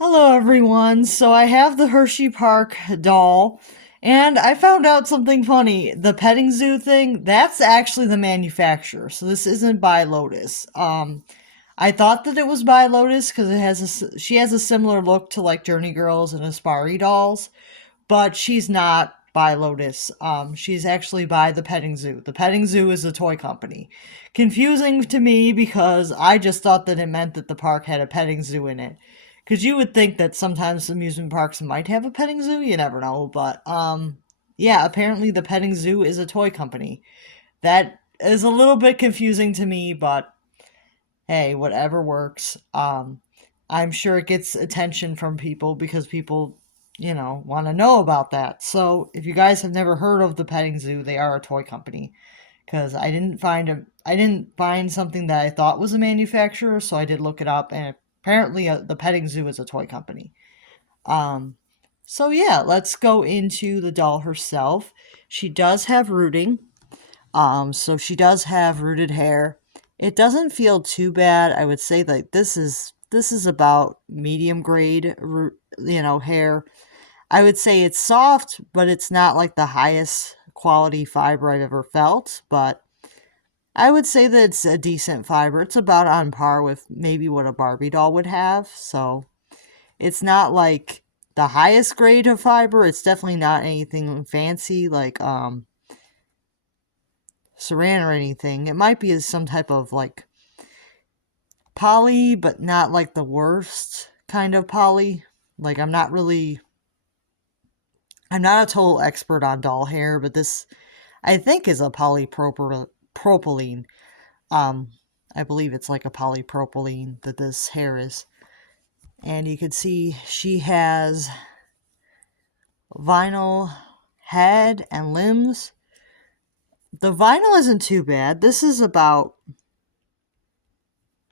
Hello, everyone. So I have the Hershey Park doll, and I found out something funny. The petting zoo thing, that's actually the manufacturer. So this isn't by Lotus. I thought that it was by Lotus because she has a similar look to like Journey Girls and Aspari dolls, but she's not by Lotus. She's actually by the petting zoo. The petting zoo is a toy company. Confusing to me because I just thought that it meant that the park had a petting zoo in it. Because you would think that sometimes amusement parks might have a petting zoo. You never know, but yeah. Apparently, the petting zoo is a toy company. That is a little bit confusing to me, but hey, whatever works. I'm sure it gets attention from people because people, want to know about that. So if you guys have never heard of the petting zoo, they are a toy company. Because I didn't find something that I thought was a manufacturer, so I did look it up, and apparently the petting zoo is a toy company. Um, so yeah, let's go into the doll herself. She does have rooting. So she does have rooted hair. It doesn't feel too bad. I would say like this is about medium grade hair. I would say it's soft, but it's not like the highest quality fiber I've ever felt, but I would say that it's a decent fiber. It's about on par with maybe what a Barbie doll would have. So, it's not like the highest grade of fiber. It's definitely not anything fancy like saran or anything. It might be some type of like poly, but not like the worst kind of poly. Like I'm not a total expert on doll hair, but this I think is a polypropylene. Um, I believe it's like a polypropylene that this hair is. And you can see she has vinyl head and limbs. The vinyl isn't too bad. This is about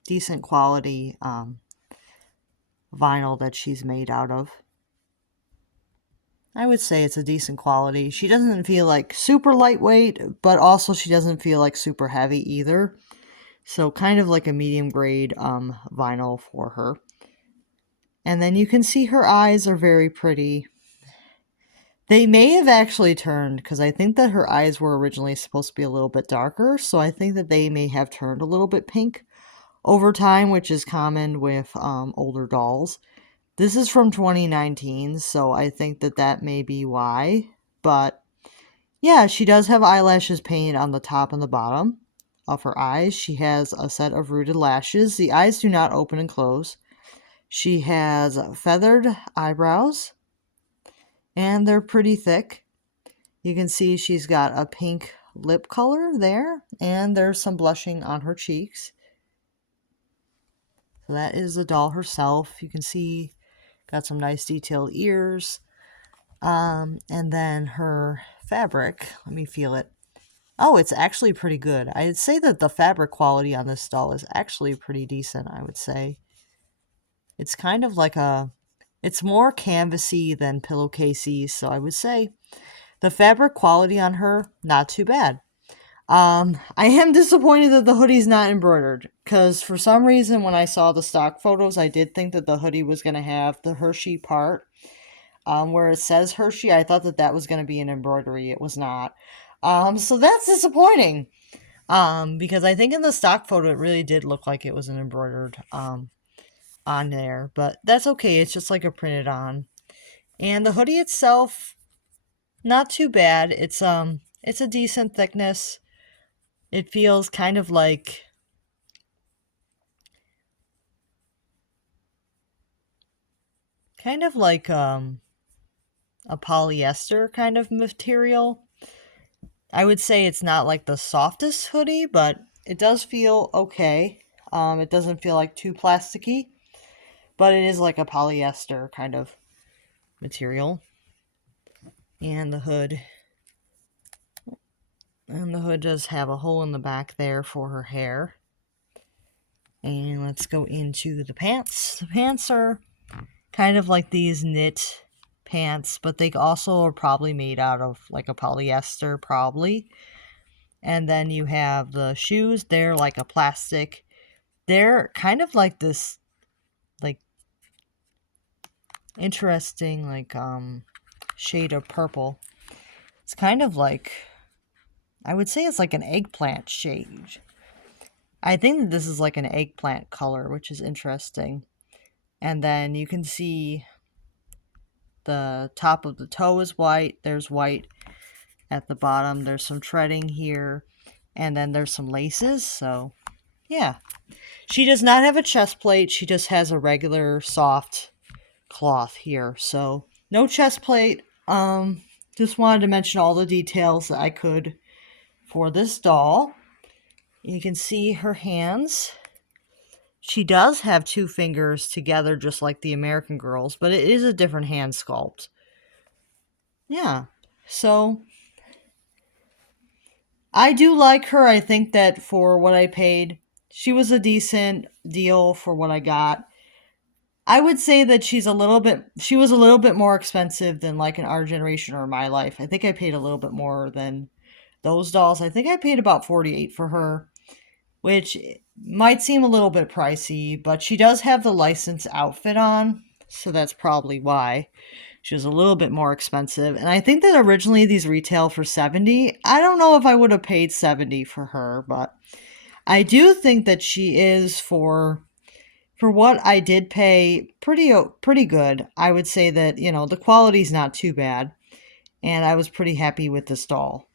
decent quality vinyl that she's made out of. I would say it's a decent quality. She doesn't feel like super lightweight, but also she doesn't feel like super heavy either. So kind of like a medium grade vinyl for her. And then you can see her eyes are very pretty. They may have actually turned because I think that her eyes were originally supposed to be a little bit darker, so I think that they may have turned a little bit pink over time, which is common with older dolls. This is from 2019, so I think that that may be why. But yeah, she does have eyelashes painted on the top and the bottom of her eyes. She has a set of rooted lashes. The eyes do not open and close. She has feathered eyebrows, and they're pretty thick. You can see she's got a pink lip color there, and there's some blushing on her cheeks. So that is the doll herself. You can see got some nice detailed ears. And then her fabric, let me feel it. Oh, it's actually pretty good. I'd say that the fabric quality on this doll is actually pretty decent, I would say. It's kind of like it's more canvasy than pillowcasey, so I would say the fabric quality on her, not too bad. I am disappointed that the hoodie's not embroidered, because for some reason when I saw the stock photos, I did think that the hoodie was going to have the Hershey part, where it says Hershey. I thought that that was going to be an embroidery. It was not. So that's disappointing. Because I think in the stock photo it really did look like it was an embroidered on there, but that's okay. It's just like a printed on. And the hoodie itself, not too bad. It's a decent thickness. It feels kind of like a polyester kind of material. I would say it's not like the softest hoodie, but it does feel okay. It doesn't feel like too plasticky, but it is like a polyester kind of material. And the hood does have a hole in the back there for her hair. And let's go into the pants. The pants are kind of like these knit pants, but they also are probably made out of like a polyester, probably. And then you have the shoes, they're like a plastic. They're kind of like this, like interesting, like, shade of purple. It's kind of like, I would say it's like an eggplant shade. I think that this is like an eggplant color, which is interesting. And then you can see the top of the toe is white. There's white at the bottom. There's some treading here. And then there's some laces. So, yeah. She does not have a chest plate. She just has a regular soft cloth here. So, no chest plate. Just wanted to mention all the details that I could for this doll. You can see her hands. She does have two fingers together just like the American Girls, but it is a different hand sculpt. Yeah. So I do like her. I think that for what I paid, she was a decent deal for what I got. I would say that she was a little bit more expensive than like an Our Generation or My Life. I think I paid a little bit more than those dolls. I think I paid about 48 for her, which might seem a little bit pricey, but she does have the licensed outfit on, so that's probably why she was a little bit more expensive. And I think that originally these retail for 70. I don't know if I would have paid 70 for her, but I do think that she is for what I did pay pretty good. I would say that, the quality's not too bad, and I was pretty happy with this doll.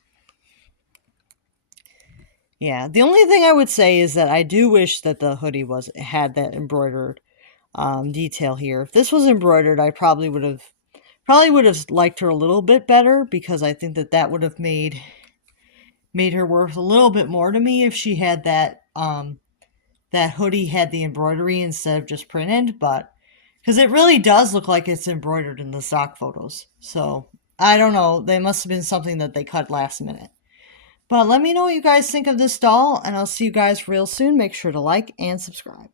Yeah, the only thing I would say is that I do wish that the hoodie had that embroidered detail here. If this was embroidered, I probably would have liked her a little bit better, because I think that would have made her worth a little bit more to me if she had that hoodie had the embroidery instead of just printed, but because it really does look like it's embroidered in the stock photos. So I don't know. They must have been something that they cut last minute. But let me know what you guys think of this doll, and I'll see you guys real soon. Make sure to like and subscribe.